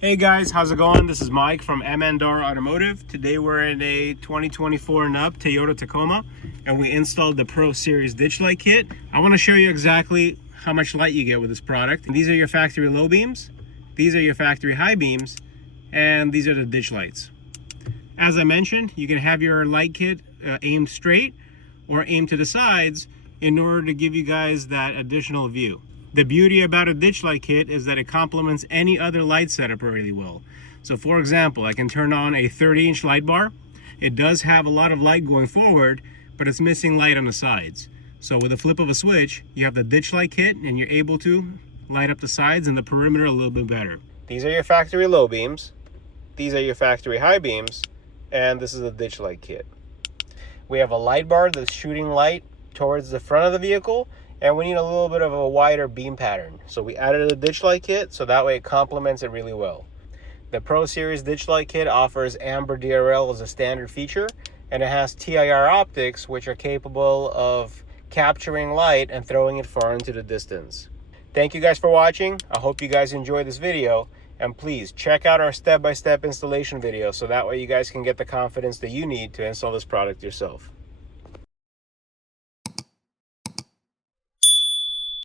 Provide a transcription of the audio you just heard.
Hey guys, how's it going? This is Mike from M&R Automotive. Today we're in a 2024 and up Toyota Tacoma and we installed the Pro Series ditch light kit. I want to show you exactly how much light you get with this product. And these are your factory low beams, these are your factory high beams, and these are the ditch lights. As I mentioned, you can have your light kit aimed straight or aimed to the sides in order to give you guys that additional view. The beauty about a ditch light kit is that it complements any other light setup really well. So for example, I can turn on a 30-inch light bar. It does have a lot of light going forward, but it's missing light on the sides. So with a flip of a switch, you have the ditch light kit and you're able to light up the sides and the perimeter a little bit better. These are your factory low beams, these are your factory high beams, and this is the ditch light kit. We have a light bar that's shooting light towards the front of the vehicle, and we need a little bit of a wider beam pattern. So we added a ditch light kit so that way it complements it really well. The Pro Series ditch light kit offers amber DRL as a standard feature, and it has TIR optics which are capable of capturing light and throwing it far into the distance. Thank you guys for watching. I hope you guys enjoyed this video, and please check out our step-by-step installation video so that way you guys can get the confidence that you need to install this product yourself.